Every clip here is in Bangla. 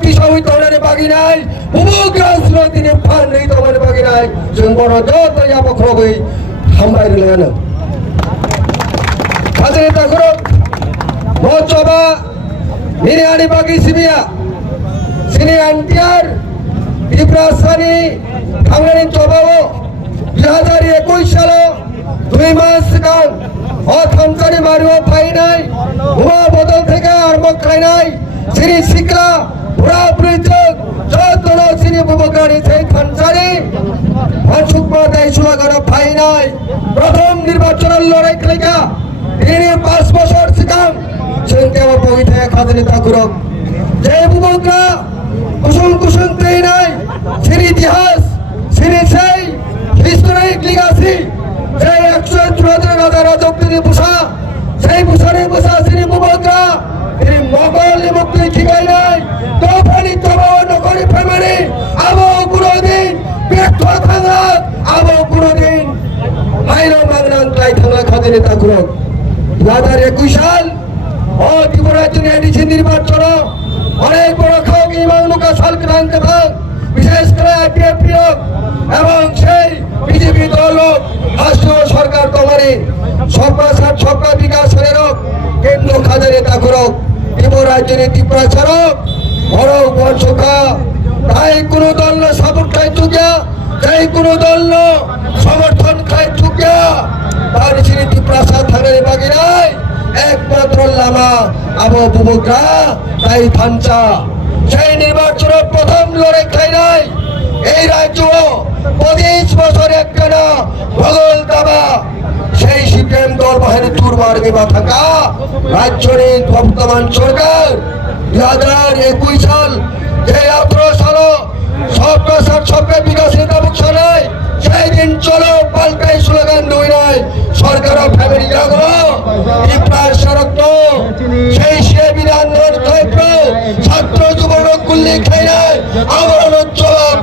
kisah itu dari pagi naik, bukan surat ini pan itu dari pagi naik. Jengkoro jauh ya apa krobi hambai dulu. Hasil itu kurang, mau coba ini hari pagi sini antiar di Prasani, tangan coba wo, 2021 সালে 2 মাস কাল অথমচারি মারিও পাই নাই ভুয়া বদল থেকে আরম্ভ খাই নাই শ্রী শিকলা পুরা পরিচয় যতন শ্রী বুবকারী সেই খানচারি অসুকমা দেয় সুয়াগার পাই নাই প্রথম নির্বাচনের লড়াই খেলেকা তিনি 5 বছর শিকাম সেনকে আমার পবিত্র খাদনি তাকুরক যে বুবকা কুসুম তেই নাই শ্রী ইতিহাস শ্রী সেই হিস্টোরিক লিগাসি যে 100 রাজার রাজত্বের বুসা সেই বুসারে বুসা শ্রী বুবকা তিনি মোগল মুক্তি ঠিকাই নাই তোফানি তবাও নগরী ফ্যামিলি আবো কোনদিন ব্যর্থ থাকা আবো কোনদিন মাইরো মাগনান তাই থাকা খাদিনে তাকুরক 2021 সাল ও ত্রিপুরার এডিসি নির্বাচন অনেক বড় খাওয়া ইমানুকা সাল ক্রান্তি ভাগ বিশেষ করে আইপিএফ এবং সেই বিজেপি দল রাষ্ট্রীয় সরকার তোমারে সরকার সরকার বিকাশের কেন্দ্র খাজারে তাকুরক ত্রিপুরার ত্রিপুরা ছাড়ক বড় বংশকা তাই কোনো দল সাপোর্ট খাই চুকিয়া তাই কোনো দল সমর্থন খাই চুকিয়া তার শ্রী ত্রিপুরা থানারে বাকি নাই একমাত্র লামা আবো বুবকা তাই থানচা সেই নির্বাচনের প্রথম লড়াই খাই নাই এই রাজ্য 25 বছর একটানা ভগল দাবা সেই সিপিএম দল বাহিনী চুরমার বিমা থাকা রাজ্যের বর্তমান সরকার 2021 সাল যে 18 সাল সবকা বিকাশ নেতা নাই সেই দিন চলো পাল্টাই স্লোগান দুই নাই সরকার ফ্যামিলি জাগলো ত্রিপুরার সড়ক সেই সেবির আন্দোলন ছাত্র যুবক গুল্লি খাই নাই আবরণ জবাব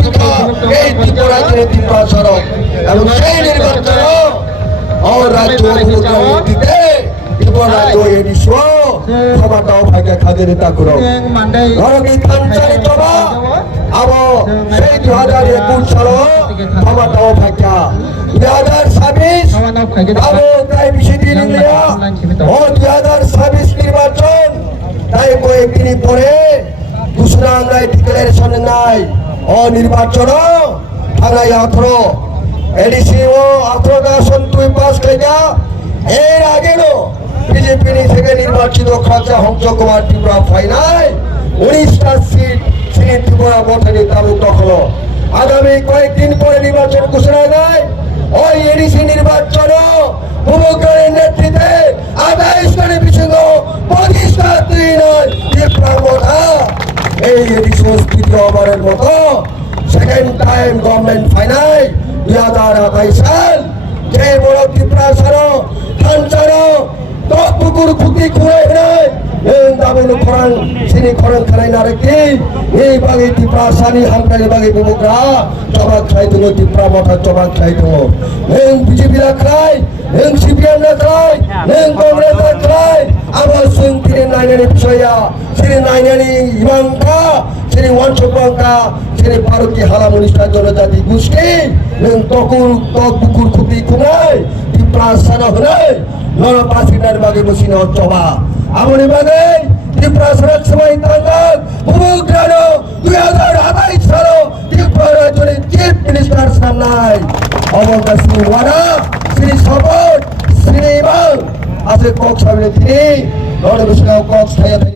এই ত্রিপুরা সড়ক এবং সেই নির্বাচন রাজ্য দিতে ত্রিপুরা এডিস ক্ষমতাও ভাগ্য খাদের তাকুর ধরকি থানচারি চবা আবো সেই 2021 সাল ক্ষমতাও ভাগ্য 2026 আবো তাই বেশি দিন লিয়া ও 2026 নির্বাচন তাই কয়েকদিন পরে ঘোষণা আমরা ডিক্লারেশন নাই ও নির্বাচন থানায় 18 এডিসি ও 18 আসন তুই পাস খাইয়া এর আগে বিজেপি থেকে নির্বাচিত খাজা হংস কুমার ত্রিপুরা ফাইনাল 19টা সিট শ্রী ত্রিপুরা বঠানি তালুক দখল আগামী কয়েকদিন পরে নির্বাচন ঘোষণা দেয় ওই এডিসি নির্বাচন বুবকারের নেতৃত্বে 28 জন বিশেষ প্রতিষ্ঠাত্রী ত্রিপুরা বঠা এই এডিসি তৃতীয়বারের মতো সেকেন্ড টাইম গভর্নমেন্ট ফাইনাল 2028 সাল যে বড় ত্রিপুরা সারো থানচারো পুকুর খুঁটি খুঁড়ে নাই দাবুল খরান সিনি খরন খাই না রেখে এই বাগে ত্রিপুরা সানি হামকাই বাগে বুবকরা চবাক খাই দো ত্রিপুরা মঠা চবাক খাই দো বিজেপি খাই সিপিএম খাই কংগ্রেস খাই আবার সিং তিনি নাইনানি বিষয়া শ্রী নাইনানি ইমাঙ্কা শ্রী ওয়ানচবাঙ্কা শ্রী ভারতীয় হালামনিষ্ঠা জনজাতি গোষ্ঠী তকুর পুকুর খুঁটি খুঁড়াই ত্রিপুরা সানা হলে নরপাশিটার বাগে বসিন চবা আমনি বাগে ত্রিপুরা সড়ক সময় তাঙ্গাল বুবগ্রানো 2028 সাল ত্রিপুরা রাজ্যের চিফ মিনিস্টার সামনাই অবকা শ্রী ওয়ারা শ্রী সবর শ্রী ইমাম আছে কক সামনে তিনি নরবসগাঁও কক ছায়া